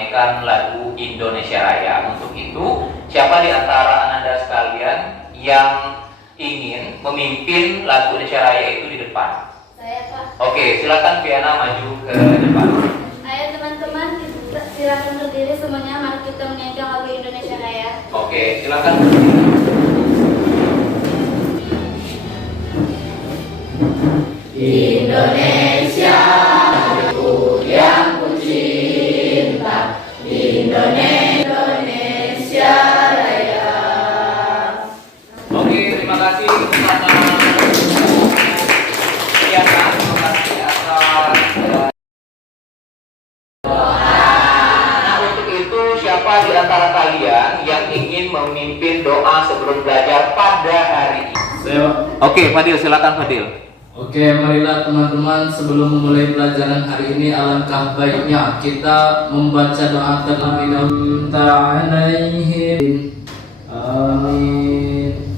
menyanyikan lagu Indonesia Raya. Untuk itu, siapa di antara Ananda sekalian yang ingin memimpin lagu Indonesia Raya itu di depan? Saya, Pak. Oke, silakan Viana maju ke depan. Ayo teman-teman, silakan berdiri semuanya. Mari kita menyanyikan lagu Indonesia Raya. Oke, silakan. Indonesia, negeriku yang ku cinta, Indonesia Raya. Oke, terima kasih kepada Viana. Terima kasih atas Nah, untuk itu siapa di antara kalian yang ingin memimpin doa sebelum belajar pada hari ini? Saya. Oke, Fadil, silakan Fadil. Oke, marilah teman-teman, sebelum memulai pelajaran hari ini alangkah baiknya kita membaca doa terlebih dahulu. Ta'alaihim. Amin.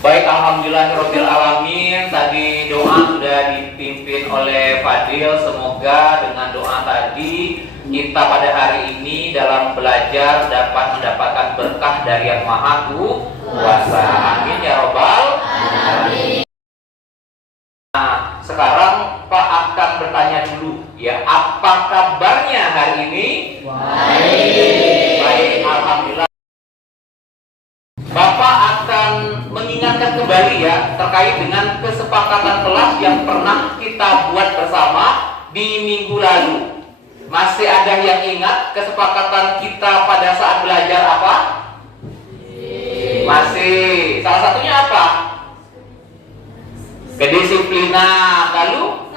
Baik, alhamdulillahirabbil alamin. Tadi doa sudah dipimpin oleh Fadil. Semoga dengan doa tadi kita pada hari ini dalam belajar dapat mendapatkan berkah dari Yang Maha Kuasa. Amin ya robbal alamin. Nah, sekarang Pak akan bertanya dulu ya, apa kabarnya hari ini? Baik. Baik, alhamdulillah. Bapak akan mengingatkan kembali ya terkait dengan kesepakatan kelas yang pernah kita buat bersama di minggu lalu. Masih ada yang ingat kesepakatan kita pada saat belajar apa? Masih. Salah satunya apa? Kedisiplinan. Lalu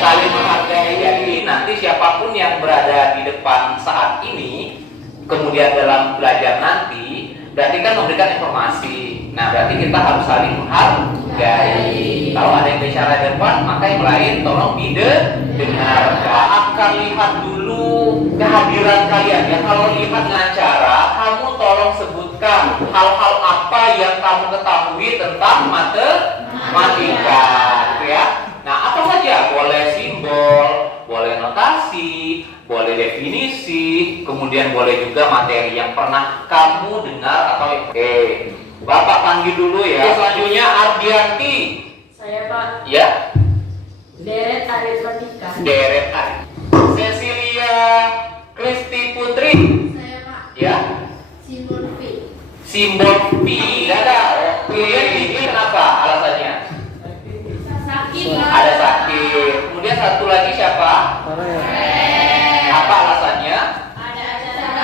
saling menghargai. Jadi nanti siapapun yang berada di depan saat ini, kemudian dalam belajar nanti, berarti kan memberikan informasi. Nah, berarti kita harus saling menghargai. Kalau ada yang bicara di depan, maka yang lain tolong dengar. Akan lihat dulu kehadiran kalian ya. Kalau lihat dengan cara, kamu tolong sebutkan hal-hal apa yang kamu ketahui tentang matematika, gitu ya. Nah, apa saja? Boleh simbol, boleh notasi, boleh definisi, kemudian boleh juga materi yang pernah kamu dengar atau oke. Bapak panggil dulu ya. Selanjutnya Ardianti. Saya, Pak. Ya. Deret aritmatika. Deret Ari. Cecilia Kristi Putri. Saya, Pak. Ya. Simbol P. Simbol Pi. Tidak ada. Kemudian ini kenapa alasannya? Sakit, Pak. Ada sakit. Kemudian satu lagi siapa? Apa alasannya? Ada acara.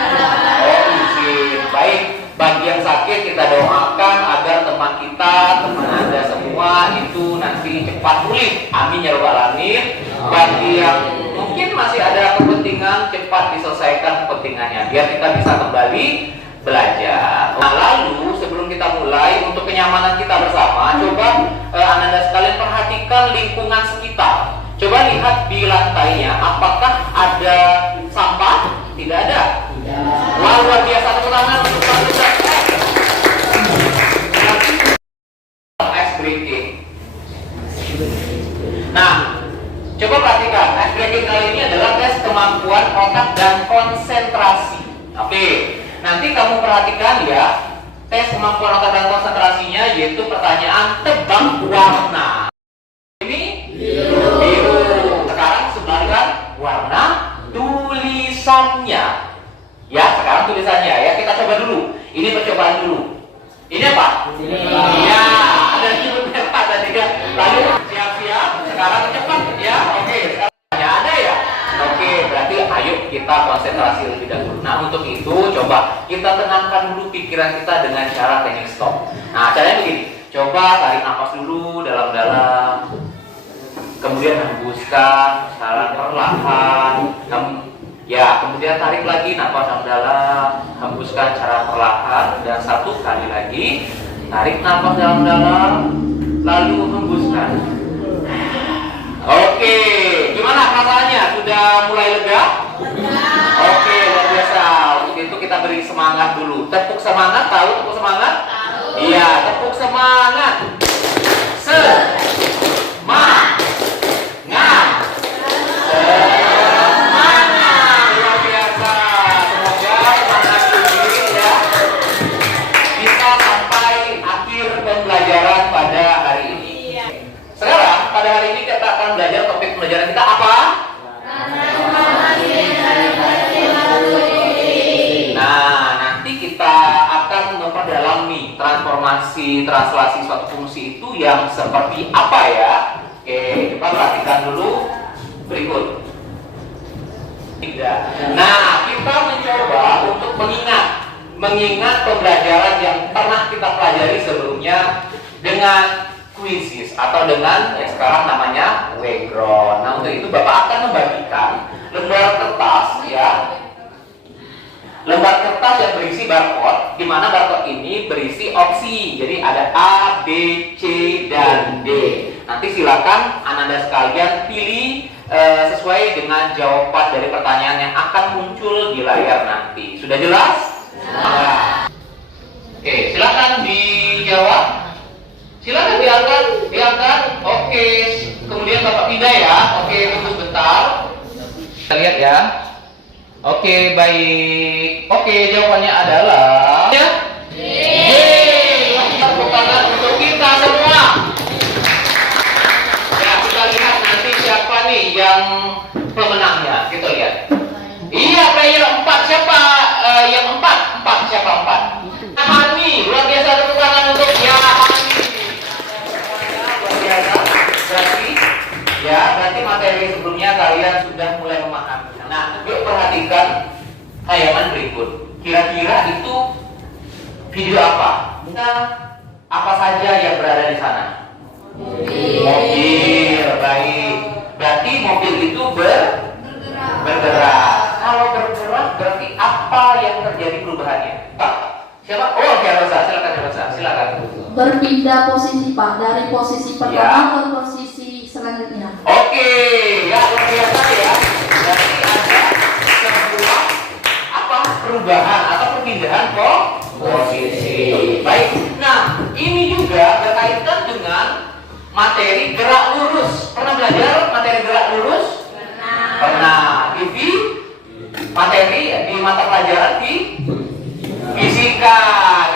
Oh, izin. Baik, bagi yang sakit kita doakan agar teman kita, teman Anda semua itu nanti cepat pulih. Amin ya rabbal alamin. Bagi yang mungkin masih ada kepentingan, cepat diselesaikan kepentingannya biar kita bisa kembali belajar. Nah, lalu sebelum kita mulai, untuk kenyamanan kita bersama, coba Anda sekalian perhatikan lingkungan sekitar. Coba lihat di lantainya, apakah ada sampah? Tidak ada. Wah, luar biasa. Tepuk tangan untuk Pak Ustaz. Ice breaking. Nah, coba perhatikan, ice breaking kali ini adalah tes kemampuan otak dan konsentrasi. Oke, nanti kamu perhatikan ya, tes kemampuan otak dan konsentrasinya yaitu pertanyaan tebak warna. Ini biru. Sekarang sebutkan warna tulisannya. Ya, sekarang tulisannya ya. Kita coba dulu. Ini percobaan dulu. Ini apa? Ya, ada biru merah tadi kan. Lalu siap-siap. Sekarang cepat ya. Oke, sekarang ada ya. Oke, berarti ayo kita konsentrasi lebih dahulu. Nah, untuk itu coba kita tenangkan dulu pikiran kita dengan cara teknik stop. Nah, caranya begini. Coba tarik nafas dulu dalam-dalam. Kemudian hembuskan secara perlahan. Kemudian tarik lagi nafas yang dalam, hembuskan secara perlahan, dan satu kali lagi tarik nafas dalam-dalam, lalu hembuskan. Oke, gimana rasanya? Sudah mulai lega? Oke, luar biasa. Untuk itu kita beri semangat dulu. Tepuk semangat, tahu tepuk semangat? Iya, tepuk semangat. Semangat. translasi suatu fungsi itu yang seperti apa ya? Oke, coba perhatikan dulu berikut. Tidak. Nah, kita mencoba untuk mengingat pembelajaran yang pernah kita pelajari sebelumnya dengan kuisis atau dengan yang sekarang namanya background. Nah, untuk itu Bapak akan membagikan lembar kertas ya. Lembar kertas yang berisi barcode, di mana barcode ini berisi opsi. Jadi ada A, B, C, dan D. Nanti silakan Ananda sekalian pilih sesuai dengan jawaban dari pertanyaan yang akan muncul di layar nanti. Sudah jelas? Nah. Oke, silakan dijawab. Silakan diangkat. Oke, kemudian Bapak pindah ya. Oke, tunggu sebentar. Kita lihat ya. Oke, baik. Oke, jawabannya adalah ya. Tepuk tangan untuk kita semua. Ya, kita lihat nanti siapa nih yang pemenangnya. Kita lihat. Iya, player 4 siapa? Yang 4 siapa 4? Hani, luar biasa, tepuk tangan untuk ya Hani. Luar biasa. Berarti materi sebelumnya kalian sudah mulai memahami. Nah, yuk perhatikan tayangan berikut. Kira-kira itu video apa? Nah, apa saja yang berada di sana? Mobil, baik. Berarti mobil itu bergerak. Kalau bergerak berarti apa yang terjadi perubahannya? Pak, siapa? Oh, Rosa, silakan Rosa, silakan. Berpindah posisi Pak, dari posisi pertama ke posisi selanjutnya. Oke, ya luar biasa ya. Berarti ada sebuah perubahan atau perpindahan posisi. Baik. Nah, ini juga berkaitan dengan materi gerak lurus. Pernah belajar materi gerak lurus? Pernah. Di materi di mata pelajaran di fisika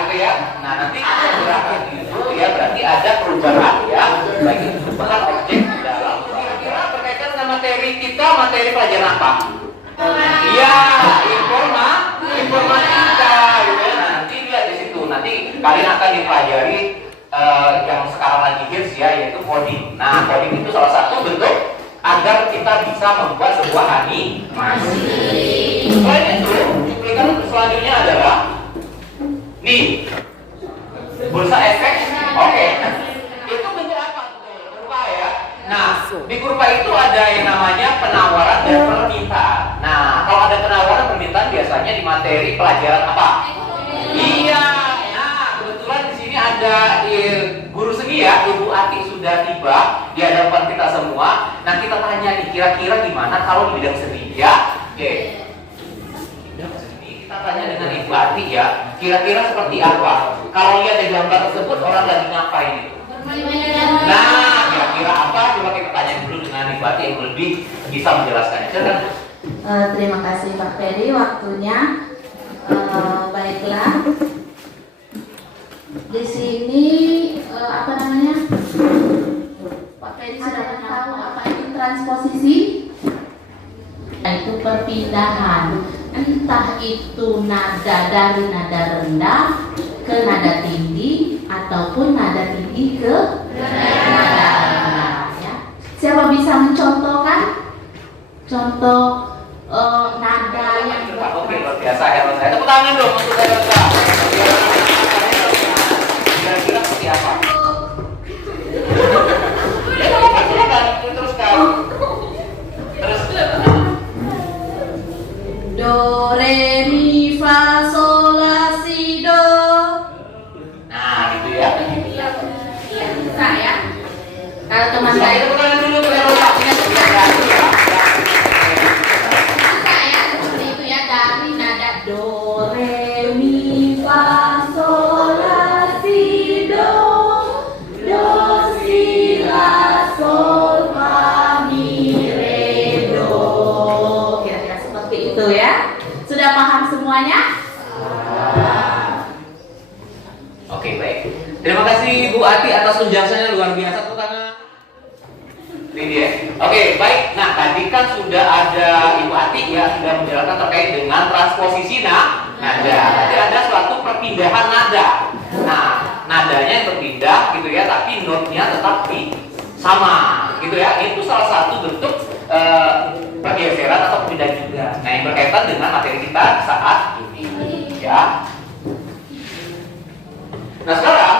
gitu ya. Nah, nanti gerakan itu ya berarti ada perubahan ya. Baik itu perubahan objek di dalam. Kira-kira berkaitan dengan materi kita, materi pelajaran apa? Iya, informatika gitu ya. Nah, nanti lihat di situ. Nanti kalian akan dipelajari yang sekarang lagi hits ya, yaitu coding. Nah, coding itu salah satu bentuk agar kita bisa membuat sebuah animasi. Selain itu, cuplikan selanjutnya adalah nih bursa efek. Oke. Itu bentuk apa? Kurva ya. Nah, di kurva itu ada yang namanya penawaran dan permintaan. Nah, kalau ada penawaran permintaan biasanya di materi pelajaran apa? Iya. Nah, kebetulan di sini ada guru seni ya, Ibu Ati sudah tiba di hadapan kita semua. Nah, kita tanya nih kira-kira gimana kalau di bidang seni ya? Oke. Bidang seni kita tanya dengan Ibu Ati ya, kira-kira seperti apa? Kalau lihat di gambar tersebut orang lagi ngapain itu? Nah, kira-kira apa? Coba kita tanya dulu dengan Ibu Ati yang lebih bisa menjelaskannya. Silakan. Terima kasih Pak Ferry waktunya. Baiklah. Di sini apa namanya? Pak Ferry sudah tahu apa itu transposisi? Itu perpindahan. Entah itu nada dari nada rendah ke nada tinggi ataupun nada tinggi ke nada rendah ya. Siapa bisa mencontohkan? Contoh nada yang oke, luar biasa ya. Saya tepuk tangan dong untuk Elsa. Kira-kira seperti apa? Ya, silakan teruskan. Terus. Do, re, mi, fa, sol, la, si, do. Nah, gitu ya. Bisa ya. Kalau teman Saya saya tepuk tangan dulu untuk Elsa. seperti itu ya, dari nada do, re, mi, fa, sol, la, si, do, si, la, sol, fa, mi, re, do. Kira-kira seperti itu ya. Sudah paham semuanya? Oke, baik. Terima kasih Bu Ati atas penjelasannya luar biasa. Tepuk tangan. Ini dia. Oke, baik. Nah, tadi kan sudah ada Ibu Ati ya sudah menjelaskan terkait dengan transposisi nada. Berarti ada suatu perpindahan nada. Nah, nadanya yang berpindah gitu ya, tapi note-nya tetap sama gitu ya. Itu salah satu bentuk pergeseran atau perpindahan juga. Nah, yang berkaitan dengan materi kita saat ini ya. Nah, sekarang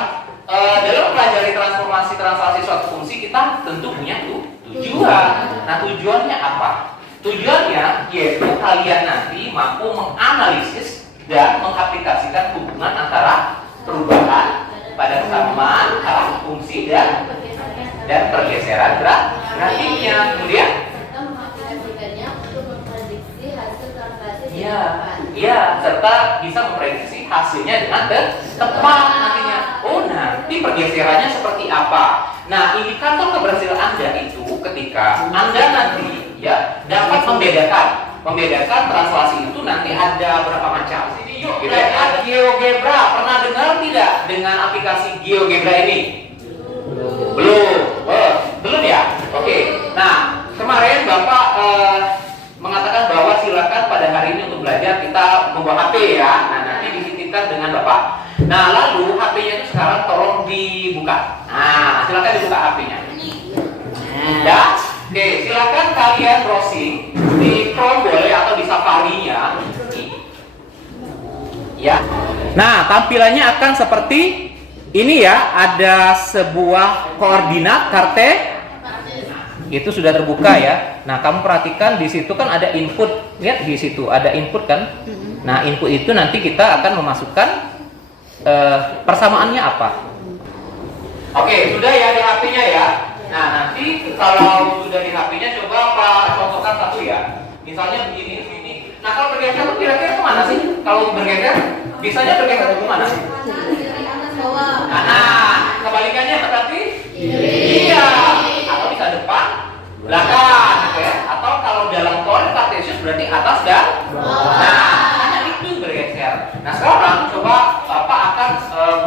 dalam mempelajari transformasi translasi suatu fungsi kita tentu punya tujuan. Nah, tujuannya apa? Tujuannya yaitu kalian nanti mampu menganalisis dan mengaplikasikan hubungan antara perubahan pada kesamaan fungsi dan pergeseran grafiknya. Kemudian mengaplikasikannya untuk memprediksi hasil translasi di Iya, depan. iya, serta bisa memprediksi hasilnya dengan tepat nantinya. Oh, nanti pergeserannya seperti apa? Nah, indikator keberhasilan Anda itu ketika Anda nanti ya dapat membedakan translasi itu nanti ada berapa macam. Yuk, kita lihat GeoGebra. Pernah dengar tidak dengan aplikasi GeoGebra ini? Belum ya? Oke. Nah, kemarin Bapak mengatakan bahwa silakan pada hari ini untuk belajar kita membawa HP ya. Nah, nanti dititipkan dengan Bapak. Nah, lalu HP-nya itu sekarang tolong dibuka. Nah, silakan dibuka HP-nya. Ya. Oke, silakan kalian browsing di Chrome boleh atau di Safari-nya. Ya. Nah, tampilannya akan seperti ini ya. Ada sebuah koordinat karte. Itu sudah terbuka ya. Nah, kamu perhatikan di situ kan ada input. Lihat di situ ada input kan. Nah, input itu nanti kita akan memasukkan persamaannya apa. Oke, sudah ya di HP-nya ya. Nah, nanti kalau sudah di HP-nya coba Pak contohkan satu ya. Misalnya begini. Nah, kalau bergeser itu kira-kira kemana sih? Kalau bergeser, bisanya bergeser ke mana? Nah, kebalikannya berarti? Iya. Atau bisa depan, belakang, gitu ya. Atau kalau dalam teori Cartesius berarti atas dan bawah. Nah, hanya itu bergeser. Nah, sekarang coba Bapak akan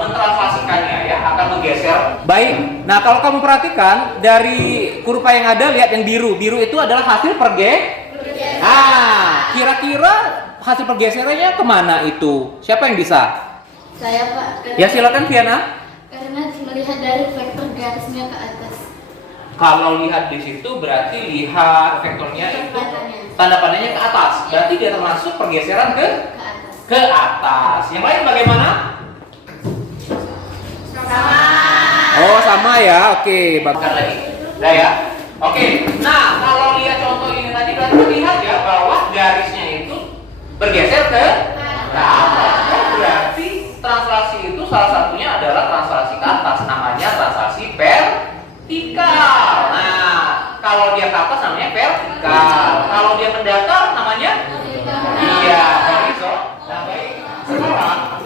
mentranslasikannya ya, akan menggeser. Baik. Nah, kalau kamu perhatikan dari kurva yang ada, lihat yang biru. Biru itu adalah hasil Nah, kira-kira hasil pergeserannya kemana itu? Siapa yang bisa? Saya Pak. Ya, silakan Viana. Karena melihat dari vektor garisnya ke atas. Kalau lihat di situ berarti lihat vektornya itu tanda panahnya ke atas. Berarti dia termasuk pergeseran ke atas. Yang lain bagaimana? Sama. Oh, sama ya. Oke, bakar lagi. Udah ya. Oke. Nah, kalau lihat contoh ini tadi berarti lihat ya bahwa garisnya itu bergeser ke atas. Oh, berarti translasi itu salah satunya adalah translasi ke atas. Namanya translasi vertikal. Nah, kalau dia ke atas namanya vertikal. Kalau dia mendatar namanya horizontal. Nah, baik. Sekarang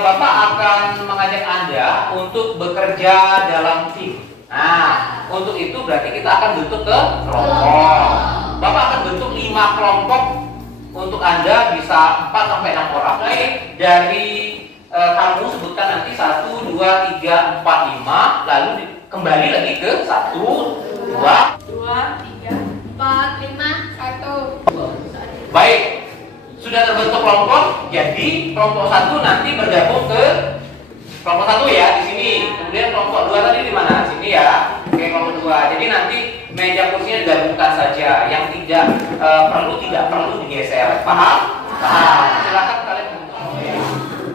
Bapak akan mengajak Anda untuk bekerja dalam tim. Nah, untuk itu berarti kita akan bentuk ke kelompok. Bapak akan bentuk 5 kelompok untuk Anda bisa 4 sampai 6 orang. Baik, dari kamu sebutkan nanti 1, 2, 3, 4, 5, lalu kembali lagi ke 1, 2, 3, 4, 5, 1. Baik, sudah terbentuk kelompok. Jadi kelompok 1 nanti bergabung ke kelompok 1 ya di sini. Kemudian kelompok 2 tadi di mana? Sini ya. Oke, kelompok 2. Jadi nanti meja kursinya digabungkan saja. Yang tidak perlu digeser. Paham? Paham. Silakan kalian bentuk.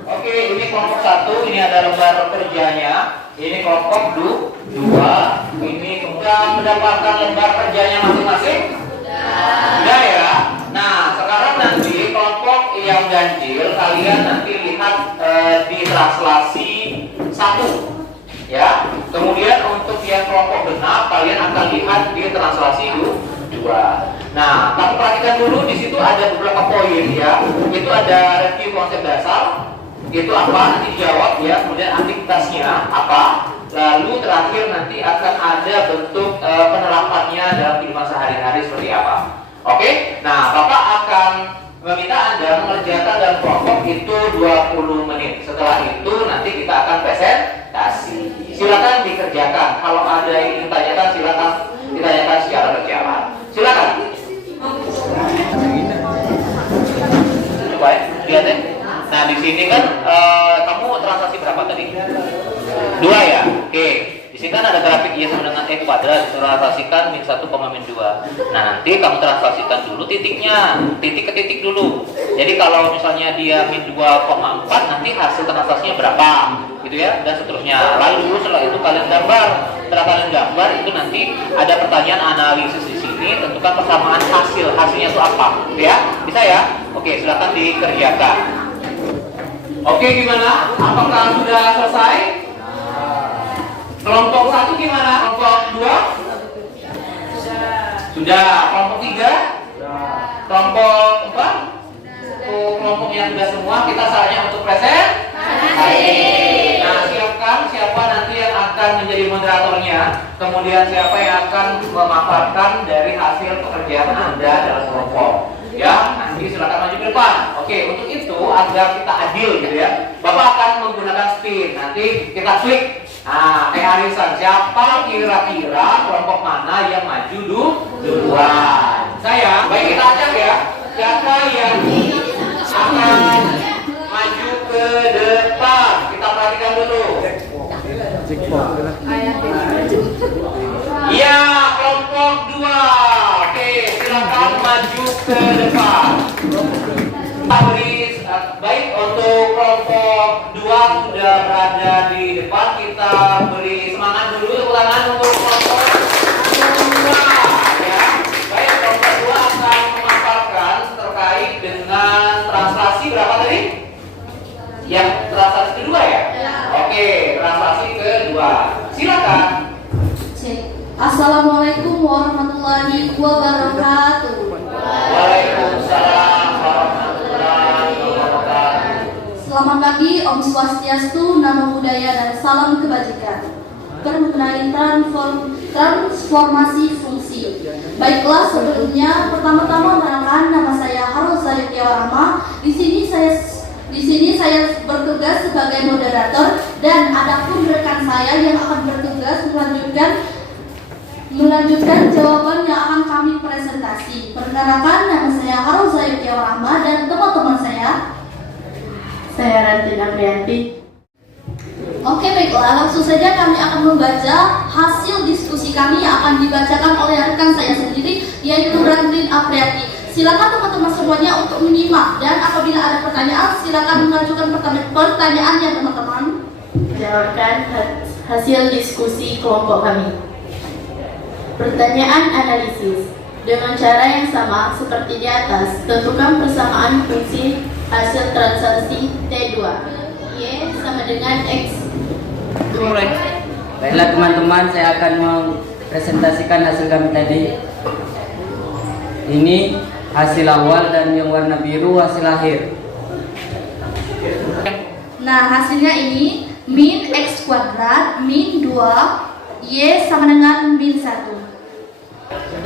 Oke, ini kelompok 1, ini ada lembar kerjanya. Ini kelompok 2. Ini kemudian mendapatkan lembar kerjanya masing-masing. Sudah ya. Nah, sekarang nanti kelompok yang ganjil kalian nanti lihat di translasi 1 ya. Kemudian untuk yang kelompok genap kalian akan lihat di translasi 2. Nah, kamu perhatikan dulu di situ ada beberapa poin ya. Itu ada review konsep dasar. Itu apa? Nanti dijawab ya. Kemudian aktivitasnya apa? Lalu terakhir nanti akan ada bentuk penerapannya dalam kehidupan sehari-hari seperti apa. Oke? Nah, Bapak akan meminta Anda mengerjakan dalam kelompok itu 20 menit. Setelah itu nanti kita akan presentasi. Silakan dikerjakan. Kalau ada yang ingin ditanyakan silakan ditanyakan secara berjalan. Silakan. Coba ya, lihat ya. Nah, di sini kan kamu transaksi berapa tadi? 2 ya? Oke. Di sini kan ada grafik Y sama dengan E kuadrat, translasikan min 1, min 2. Nah, nanti kamu translasikan dulu titiknya, titik ke titik dulu. Jadi kalau misalnya dia min 2,4, nanti hasil translasinya berapa, gitu ya, dan seterusnya. Lalu setelah itu kalian gambar. Setelah kalian gambar, itu nanti ada pertanyaan analisis di sini, tentukan persamaan hasilnya itu apa, gitu ya? Bisa ya? Oke, silakan dikerjakan. Oke, gimana? Apakah sudah selesai? Kelompok 1 gimana? Kelompok 2? Sudah. Kelompok 3? Kelompok 4? Kelompoknya sudah semua. Kita saatnya untuk presentasi. Nah, siapkan siapa nanti yang akan menjadi moderatornya. Kemudian siapa yang akan memaparkan dari hasil pekerjaan Anda dalam kelompok. Ya, nanti silakan maju ke depan. Oke, untuk itu agar kita adil gitu ya. Bapak akan menggunakan spin. Nanti kita klik. Nah, arisan siapa kira-kira kelompok mana yang maju duluan? Saya, baik kita acak ya. Siapa yang akan maju ke depan? Kita perhatikan dulu. Iya, kelompok 2. Oke, silakan maju ke depan. Baik, untuk kelompok 2 sudah berada di depan. Kita beri semangat dulu, tepuk tangan untuk kelompok 2 ya. Baik, kelompok 2 akan memaparkan terkait dengan translasi berapa tadi? Yang translasi kedua ya? Oke, translasi kedua. Silakan. Assalamualaikum warahmatullahi wabarakatuh. Waalaikumsalam warahmatullahi wabarakatuh. Selamat pagi, Om Swastiastu, Namo Buddhaya, dan salam kebajikan. Mengenai transformasi fungsi. Baiklah, sebelumnya pertama-tama perkenalkan, nama saya Haroza Yudhiyarahma. Di sini saya bertugas sebagai moderator, dan adapun rekan saya yang akan bertugas melanjutkan jawaban yang akan kami presentasi. Perkenalkan, nama saya Haroza Yudhiyarahma, dan teman-teman saya Ranti Aprianti. Oke, baiklah, langsung saja kami akan membaca hasil diskusi kami yang akan dibacakan oleh rekan saya sendiri, yaitu Ranti Aprianti. Silakan teman-teman semuanya untuk menyimak, dan apabila ada pertanyaan, silakan mengajukan pertanyaannya teman-teman. Jawaban hasil diskusi kelompok kami. Pertanyaan analisis. Dengan cara yang sama seperti di atas, tentukan persamaan fungsi hasil transaksi T2. Y sama dengan X. Baiklah teman-teman, saya akan mempresentasikan hasil kami tadi. Ini hasil awal, dan yang warna biru hasil akhir. Nah, hasilnya ini min X kuadrat min 2 Y sama dengan min 1.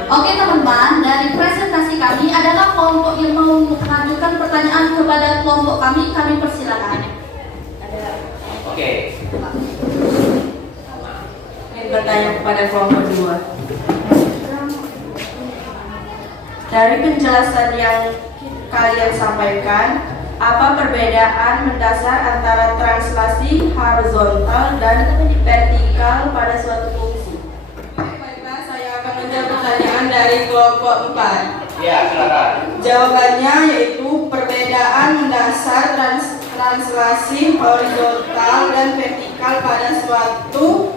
Oke teman-teman, dari presentasi kami adalah kelompok yang mau mengajukan pertanyaan kepada kelompok kami persilakan. Oke. Ingin bertanya kepada kelompok 2. Dari penjelasan yang kalian sampaikan, apa perbedaan mendasar antara translasi horizontal dan vertikal pada suatu fungsi? Baiklah, saya akan menjawab pertanyaan dari kelompok 4. Ya, silakan. Jawabannya yaitu perbedaan mendasar translasi horizontal dan vertikal pada suatu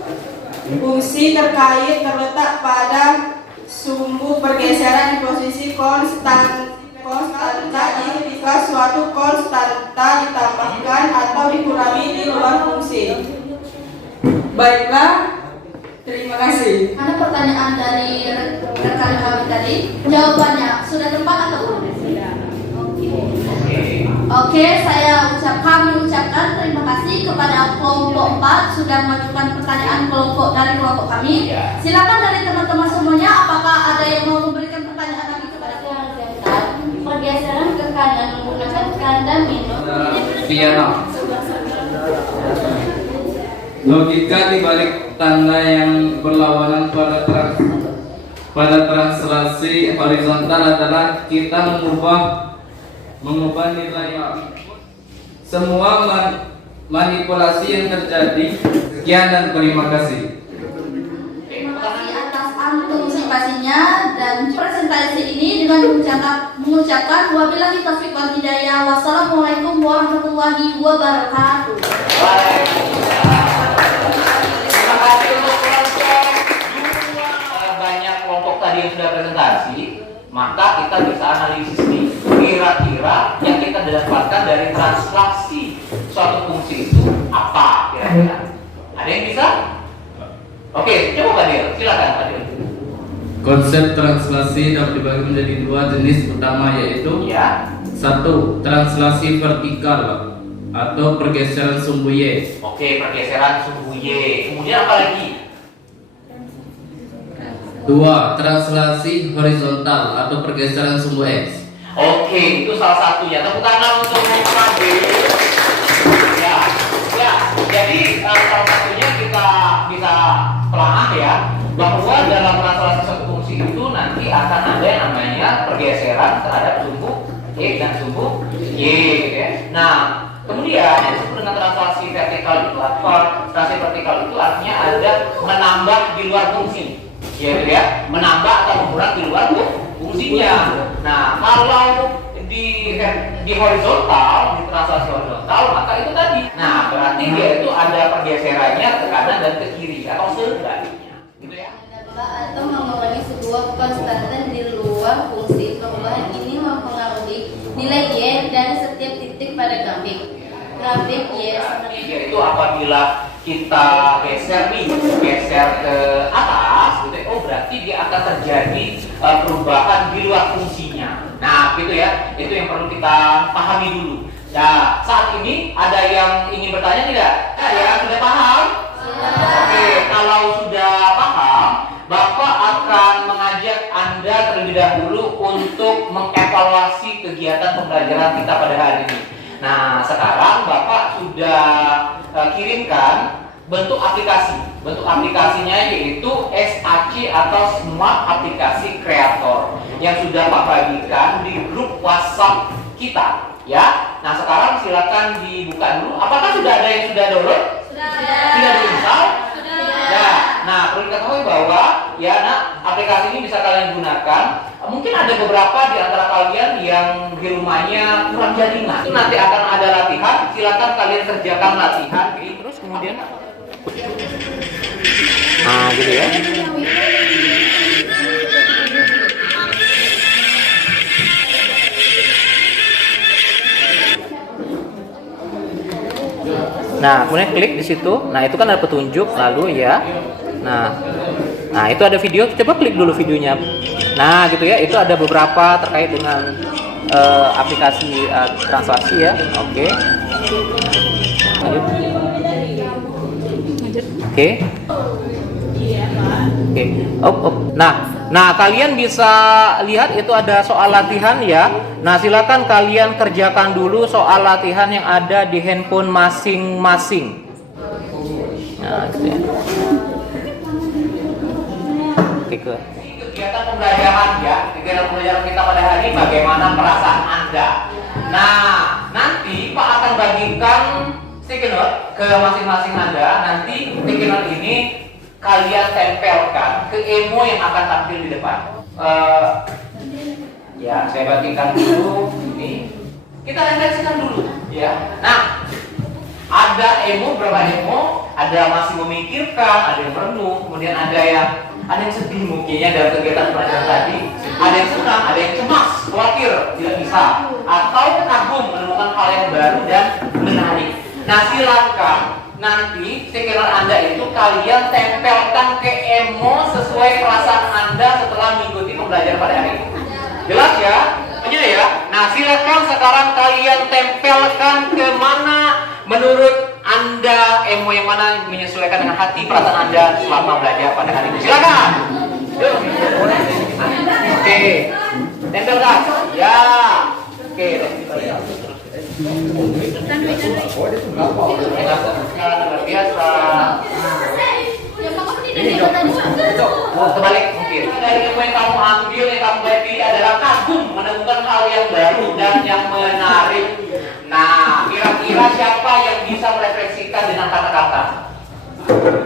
fungsi terletak pada sumbu pergeseran di posisi konstanta jika suatu konstanta ditambahkan atau dikurangi di luar fungsi. Baiklah, terima kasih. Ada pertanyaan dari rekan kami tadi. Jawabannya sudah tepat atau belum? Oke, kami ucapkan terima kasih kepada kelompok 4 sudah mengajukan pertanyaan dari kelompok kami. Silakan dari teman-teman semuanya, apakah ada yang mau memberikan pertanyaan lagi kepada kelompok? Pergeseran ke kanan menggunakan tanda minus. Piano. Logika di balik tanda yang berlawanan pada translasi horizontal adalah kita mengubah nilai manipulasi yang terjadi. Sekian dan terima kasih. Terima kasih atas antisipasinya dan presentasi ini dengan mengucapkan wabillahi taufiq wal hidayah. Wassalamualaikum warahmatullahi wabarakatuh. Terima kasih untuk kelompok dua. Banyak kelompok tadi yang sudah presentasi, maka kita bisa analisis nih. Kira-kira yang kita dapatkan dari translasi suatu fungsi itu apa kira-kira? Ada yang bisa? Oke, coba Pak Dil, silakan Pak Dil. Konsep translasi dapat dibagi menjadi dua jenis utama, yaitu Ya. satu, translasi vertikal atau pergeseran sumbu Y. Oke, pergeseran sumbu Y. Kemudian apa lagi? Dua, translasi horizontal atau pergeseran sumbu X. Oke, itu salah satunya. Tepuk tangan untuk Pak Dil. Ya, ya. Jadi salah satunya kita bisa telah ya bahwa dalam translasi suatu fungsi itu nanti akan ada yang namanya pergeseran terhadap sumbu X dan sumbu Y, gitu ya. Nah, kemudian yang disebut dengan translasi vertikal itu apa? Translasi vertikal itu artinya ada menambah di luar fungsi, ya, gitu ya, menambah atau mengurangi di luar fungsinya. Nah, kalau di horizontal, di translasi horizontal, maka itu tadi. Nah, berarti dia itu ada pergeserannya ke kanan dan ke kiri atau sebaliknya, gitu ya. Menambah atau mengurangi sebuah konstantan di luar fungsi. Perubahan ini mempengaruhi nilai Y dari setiap titik pada grafik. Grafik Y Berarti yaitu apabila kita geser ke atas, gitu ya, oh berarti dia akan terjadi perubahan di luar fungsinya. Nah, gitu ya, itu yang perlu kita pahami dulu. Nah, saat ini ada yang ingin bertanya tidak? Ya, sudah paham? Oke, kalau sudah paham, Bapak akan mengajak Anda terlebih dahulu untuk mengevaluasi kegiatan pembelajaran kita pada hari ini. Nah, sekarang Bapak sudah kirimkan bentuk aplikasi. Bentuk aplikasinya yaitu SAC atau Smart Aplikasi Creator yang sudah Pak bagikan di grup WhatsApp kita, ya. Nah, sekarang silakan dibuka dulu. Apakah sudah ada yang sudah download? Sudah diinstal? Ya. Nah, perlu diketahui bahwa ya, nah, aplikasi ini bisa kalian gunakan. Mungkin ada beberapa di antara kalian yang di rumahnya kurang jaringan. Itu nanti akan ada latihan. Silakan kalian kerjakan latihan. Terus kemudian, nah, gitu ya. Nah, kemudian klik di situ. Nah, itu kan ada petunjuk lalu ya. Nah, itu ada video. Coba klik dulu videonya. Nah, gitu ya. Itu ada beberapa terkait dengan aplikasi translasi ya. Oke. Oke. Oke. Nah, kalian bisa lihat itu ada soal latihan ya. Nah, silakan kalian kerjakan dulu soal latihan yang ada di handphone masing-masing. Nah, gitu ya. Oke, kegiatan pembelajaran ya. Kegiatan pembelajaran kita pada hari ini bagaimana perasaan Anda. Nah, nanti Pak akan bagikan sticky note ke masing-masing Anda. Nanti sticky note ini kalian tempelkan ke emo yang akan tampil di depan. Ya, saya bagikan dulu ini. Kita refleksikan dulu, ya. Nah, ada emo, berapa emo? Ada masih memikirkan, ada yang merenung, kemudian ada yang sedih mungkinnya dalam kegiatan pelajaran tadi. Ada yang senang, ada yang cemas, khawatir, tidak bisa, atau kagum menemukan hal yang baru dan menarik. Nah, silakan nanti stiker Anda itu kalian tempelkan ke emo sesuai perasaan Anda setelah mengikuti pembelajaran pada hari ini. Jelas ya? Punya ya? Nah, silakan sekarang kalian tempelkan ke mana menurut Anda, emo yang mana menyesuaikan dengan hati perasaan Anda selama belajar pada hari ini. Silakan. Yuk. Oke. Tempelkan. Ya. Oke, luar biasa. Terbalik mungkin. Dari ilmu yang kamu ambil, yang kamu bagi adalah kagum menemukan hal yang baru dan yang menarik. Nah, kira-kira Kira-kira siapa yang bisa merefleksikan dengan kata-kata?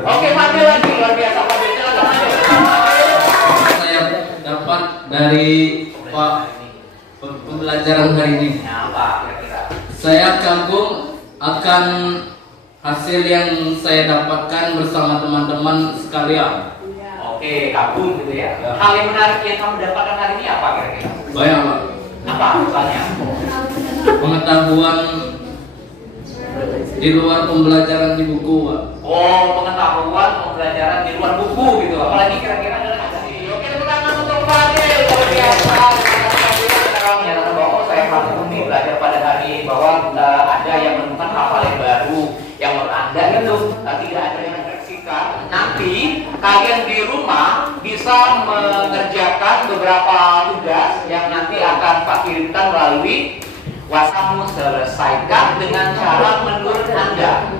Oke, maju lagi. Luar biasa. Saya dapat dari Pak pembelajaran hari ini. Nah, apa kira-kira? Saya kagum akan hasil yang saya dapatkan bersama teman-teman sekalian. Oke, kagum gitu ya. Hal yang menarik yang kamu dapatkan hari ini apa kira-kira? Banyak Pak. Apa misalnya? Pengetahuan di luar pembelajaran di buku Pak. Oh, pengetahuan pembelajaran di luar buku gitu. Apalagi kira-kira adalah oke, tepuk tangan untuk Fadil. Luar biasa. Kita menyatakan bahwa saya mampu nih belajar pada hari ini bahwa ada yang menemukan hal-hal yang baru yang menurut Anda itu tidak ada yang merefleksikan. Nanti kalian di rumah bisa mengerjakan beberapa tugas yang nanti akan Pak kirimkan melalui WhatsApp. Selesaikan dengan cara menurut Anda.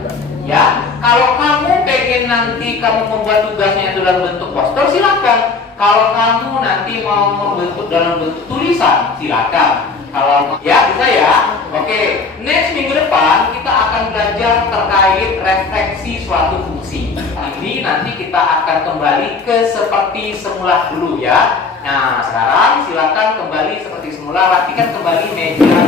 Ya, kalau kamu pengen nanti kamu membuat tugasnya itu dalam bentuk poster, silakan. Kalau kamu nanti mau membentuk dalam bentuk tulisan, silakan. Kalau ya bisa ya. Oke, next minggu depan kita akan belajar terkait refleksi suatu fungsi. Ini nanti kita akan kembali ke seperti semula dulu ya. Nah, sekarang silakan kembali seperti semula, rapikan kembali meja.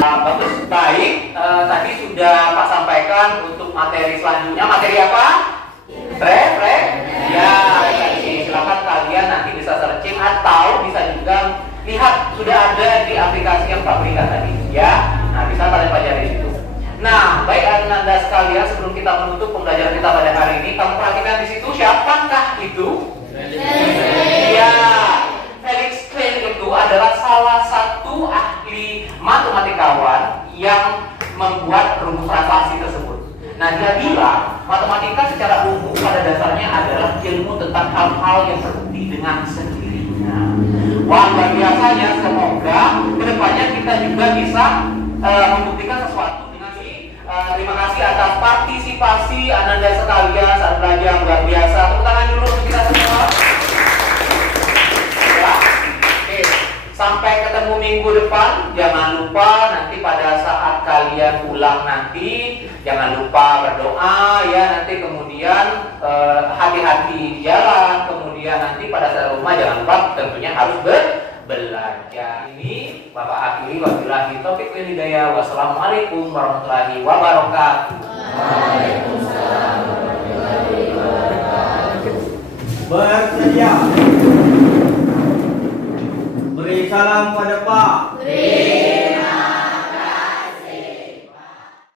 Bagus, baik. Tadi sudah Pak sampaikan untuk materi selanjutnya. Materi apa? Ya, silakan kalian nanti bisa searching atau bisa juga lihat sudah ada di aplikasi yang Pak berikan tadi. Ya, nah bisa kalian pelajari di situ. Nah, baik Anda sekalian, sebelum kita menutup pembelajaran kita pada hari ini, kamu perhatikan di situ siapakah itu? Ya, Felix Klein itu adalah salah satu ahli matematikawan yang membuat rumus translasi tersebut. Nah, dia bilang matematika secara umum pada dasarnya adalah ilmu tentang hal-hal yang terbukti dengan sendirinya. Wah, luar biasanya. Semoga kedepannya kita juga bisa membuktikan sesuatu dengan ini. Terima kasih atas partisipasi Anda sekalian saat belajar luar biasa. Tepuk tangan dulu untuk kita semua. Sampai ketemu minggu depan. Jangan lupa nanti pada saat kalian pulang nanti jangan lupa berdoa ya. Nanti kemudian hati-hati di jalan. Kemudian nanti pada saat rumah jangan lupa tentunya harus belajar. Ini Bapak akhiri, wabillahi taufiq wal hidayah. Wassalamualaikum warahmatullahi wabarakatuh. Waalaikumsalam warahmatullahi wabarakatuh. Bersedia. Beri salam pada